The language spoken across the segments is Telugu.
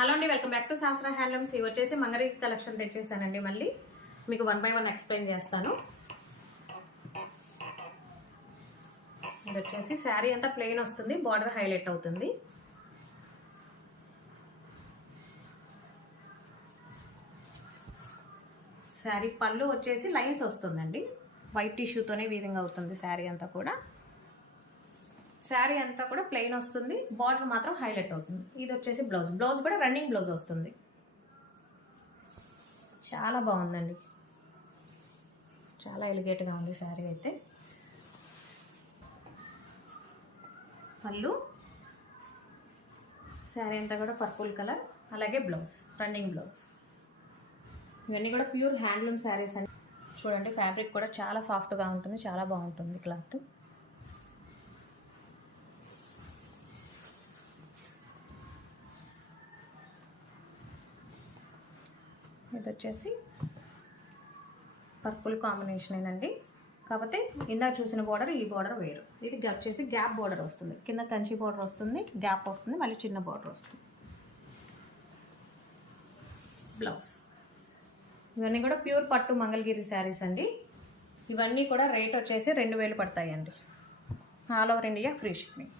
హలో అండి, వెల్కమ్ బ్యాక్ టు శాస్త్ర హ్యాండ్లూమ్స్. ఇవి వచ్చేసి మంగళగిరి కలెక్షన్ తెచ్చేసానండి. మళ్ళీ మీకు 1 by 1 ఎక్స్ప్లెయిన్ చేస్తాను. ఇది వచ్చేసి శారీ అంతా ప్లెయిన్ వస్తుంది, బార్డర్ హైలైట్ అవుతుంది. శారీ పళ్ళు వచ్చేసి లైన్స్ వస్తుందండి, వైట్ టిష్యూతోనే వీవింగ్ అవుతుంది శారీ అంతా కూడా. శారీ అంతా కూడా ప్లెయిన్ వస్తుంది, బార్డర్ మాత్రం హైలైట్ అవుతుంది. ఇది వచ్చేసి బ్లౌజ్ కూడా రన్నింగ్ బ్లౌజ్ వస్తుంది. చాలా బాగుందండి, చాలా ఎలిగేట్గా ఉంది శారీ అయితే. పళ్ళు, శారీ అంతా కూడా పర్పుల్ కలర్, అలాగే బ్లౌజ్ రన్నింగ్ బ్లౌజ్. ఇవన్నీ కూడా ప్యూర్ హ్యాండ్లూమ్ శారీస్ అండి. చూడండి, ఫ్యాబ్రిక్ కూడా చాలా సాఫ్ట్గా ఉంటుంది, చాలా బాగుంటుంది క్లాత్. ఇది వచ్చేసి పర్పుల్ కాంబినేషన్ అండి, కాకపోతే ఇందాక చూసిన బార్డర్ ఈ బార్డర్ వేరు. ఇది వచ్చేసి గ్యాప్ బార్డర్ వస్తుంది, కింద కంచి బార్డర్ వస్తుంది, గ్యాప్ వస్తుంది, మళ్ళీ చిన్న బార్డర్ వస్తుంది. బ్లౌజ్. ఇవన్నీ కూడా ప్యూర్ పట్టు మంగళగిరి శారీస్ అండి. ఇవన్నీ కూడా రేట్ వచ్చేసి 2000 పడతాయండి. All over India free shipping.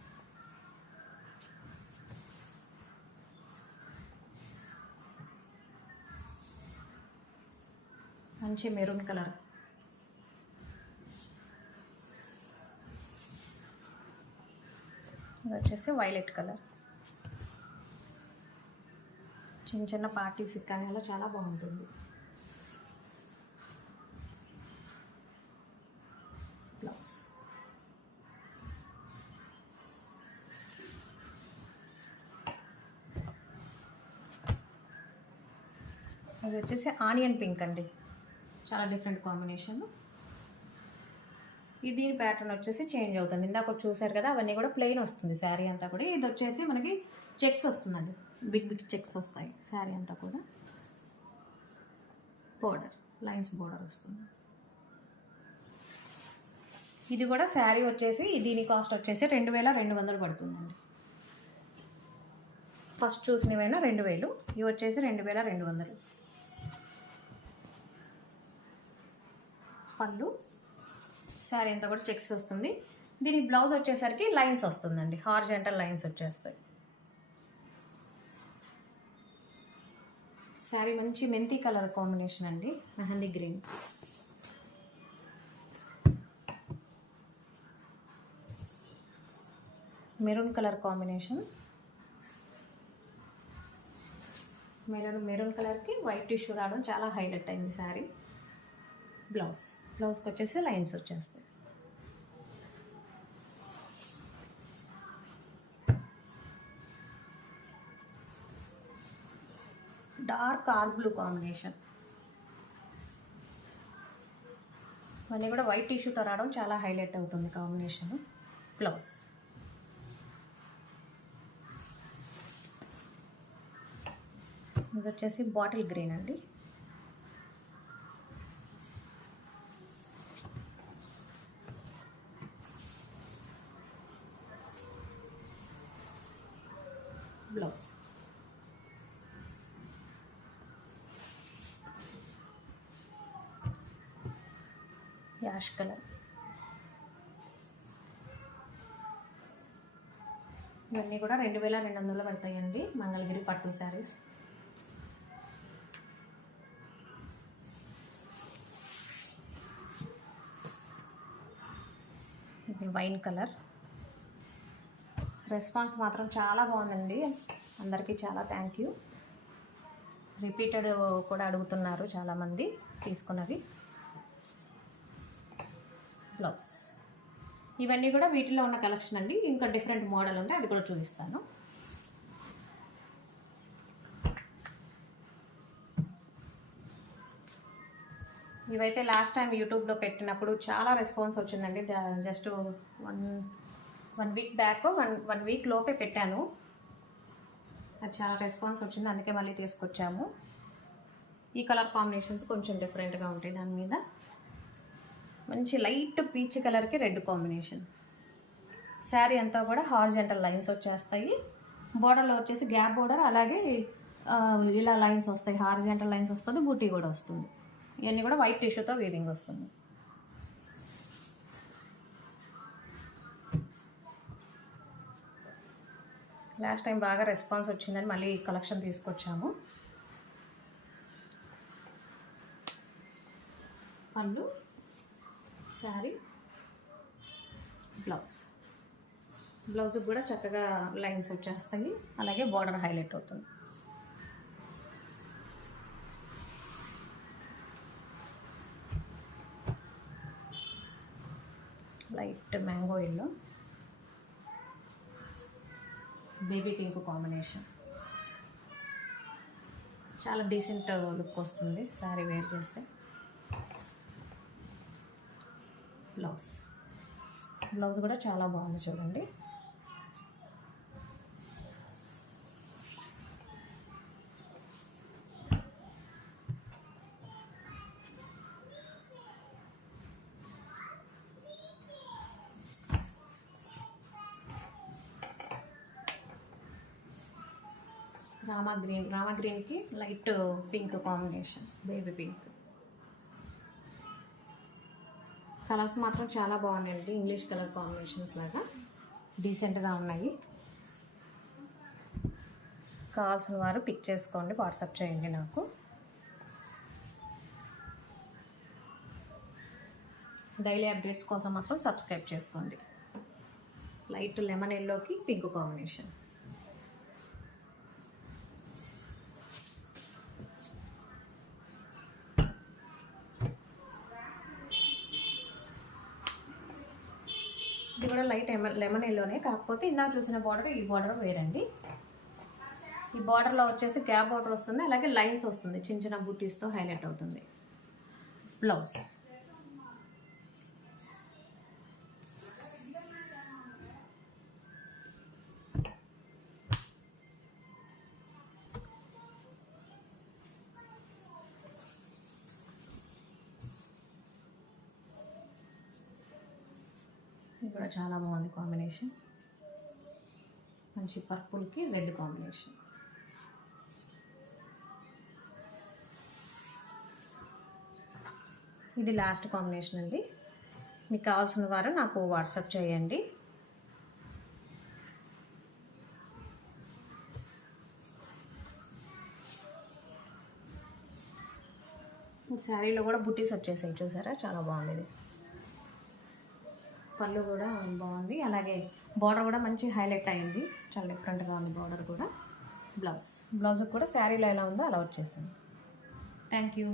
మంచి మెరూన్ కలర్, ఇది వచ్చేసి వైలెట్ కలర్. చిన్న చిన్న పార్టీస్ కానీ అలా చాలా బాగుంటుంది. బ్లౌజ్. ఇది వచ్చేసి ఆనియన్ పింక్ అండి, చాలా డిఫరెంట్ కాంబినేషన్. ఇది ప్యాటర్న్ వచ్చేసి చేంజ్ అవుతుంది. ఇందాక చూసారు కదా, అవన్నీ కూడా ప్లెయిన్ వస్తుంది శారీ అంతా కూడా. ఇది వచ్చేసి మనకి చెక్స్ వస్తుందండి, బిగ్ చెక్స్ వస్తాయి శారీ అంతా కూడా. బోర్డర్ లైన్స్ బోర్డర్ వస్తుంది. ఇది కూడా శారీ వచ్చేసి దీని కాస్ట్ వచ్చేసి 2200 పడుతుందండి. ఫస్ట్ చూసినవైనా 2000, ఇవి వచ్చేసి 2200. పళ్ళు, శారీ అంతా కూడా చెక్స్ వస్తుంది. దీని బ్లౌజ్ వచ్చేసరికి లైన్స్ వస్తుందండి, హారిజాంటల్ లైన్స్ వచ్చేస్తాయి. శారీ మంచి మెంతి కలర్ కాంబినేషన్ అండి, mehndi green. Maroon colour combination. Maroon కలర్కి వైట్ టిష్యూ రావడం చాలా హైలైట్ అయింది శారీ. బ్లౌజ్కి వచ్చేసి లైన్స్ వచ్చేస్తాయి. Dark or blue combination. ఇవన్నీ కూడా వైట్ టిష్యూతో రావడం చాలా హైలైట్ అవుతుంది కాంబినేషన్. బ్లౌజ్. ఇది వచ్చేసి బాటిల్ గ్రీన్ అండి. బ్లౌజ్. Ash colour. ఇవన్నీ కూడా 2200 పడతాయండి, మంగళగిరి పట్టు శారీస్. ఇది వైన్ కలర్. రెస్పాన్స్ మాత్రం చాలా బాగుందండి, అందరికీ చాలా థ్యాంక్ యూ. రిపీటెడ్ కూడా అడుగుతున్నారు చాలామంది తీసుకున్నవి. బ్లౌజ్. ఇవన్నీ కూడా వీటిలో ఉన్న కలెక్షన్ అండి. ఇంకా డిఫరెంట్ మోడల్ ఉంది, అది కూడా చూపిస్తాను. ఇవైతే లాస్ట్ టైం యూట్యూబ్లో పెట్టినప్పుడు చాలా రెస్పాన్స్ వచ్చిందండి. Just one week back, one week లోపే పెట్టాను. అది చాలా రెస్పాన్స్ వచ్చింది, అందుకే మళ్ళీ తీసుకొచ్చాము. ఈ కలర్ కాంబినేషన్స్ కొంచెం డిఫరెంట్గా ఉంటాయి. దాని మీద మంచి లైట్ పీచ్ కలర్కి రెడ్ కాంబినేషన్. శారీ అంతా కూడా హారిజాంటల్ లైన్స్ వచ్చేస్తాయి. బోర్డర్లో వచ్చేసి గ్యాప్ బోర్డర్, అలాగే ఇలా లైన్స్ వస్తాయి, హారిజాంటల్ లైన్స్ వస్తుంది, బూటీ కూడా వస్తుంది. ఇవన్నీ కూడా వైట్ టిష్యూతో వీవింగ్ వస్తుంది. లాస్ట్ టైం బాగా రెస్పాన్స్ వచ్చిందని మళ్ళీ కలెక్షన్ తీసుకొచ్చాము. పళ్ళు, శారీ, బ్లౌజ్ కూడా చక్కగా లైన్స్ వచ్చేస్తాయి. అలాగే బార్డర్ హైలైట్ అవుతుంది. Light mango yellow, baby pink combination. చాలా డీసెంట్ లుక్ వస్తుంది శారీ వేర్ చేస్తే. బ్లౌజ్ కూడా చాలా బాగుంది చూడండి. రామా గ్రీన్కి light pink combination, baby pink. Colours మాత్రం చాలా బాగున్నాయండి. ఇంగ్లీష్ కలర్ కాంబినేషన్స్ లాగా డీసెంట్గా ఉన్నాయి. కావాల్సిన వారు పిక్ చేసుకోండి, వాట్సాప్ చేయండి నాకు. డైలీ అప్డేట్స్ కోసం మాత్రం సబ్స్క్రైబ్ చేసుకోండి. లైట్ లెమన్ ఎల్లోకి పింక్ కాంబినేషన్. ఇది కూడా లైట్ లెమన్ ఎల్లోనే, కాకపోతే ఇందాక చూసిన బార్డర్ ఈ బార్డర్ వేరండి. ఈ బార్డర్లో వచ్చేసి గ్యాప్ బార్డర్ వస్తుంది, అలాగే లైన్స్ వస్తుంది, చిన్న చిన్న బూటీస్తో హైలైట్ అవుతుంది. బ్లౌజ్ ఇది కూడా చాలా బాగుంది కాంబినేషన్. మంచి పర్పుల్కి రెడ్ కాంబినేషన్. ఇది లాస్ట్ కాంబినేషన్ అండి. మీకు కావాల్సిన వారు నాకు వాట్సాప్ చేయండి. శారీలో కూడా బుట్టీస్ వచ్చేసాయి చూసారా, చాలా బాగుంది. ఇది పళ్ళు కూడా బాగుంది, అలాగే బార్డర్ కూడా మంచి హైలైట్ అయింది, చాలా డిఫరెంట్గా ఉంది బార్డర్ కూడా. బ్లౌజ్ కూడా శారీలో ఎలా ఉందో అలా వచ్చేసింది. Thank you.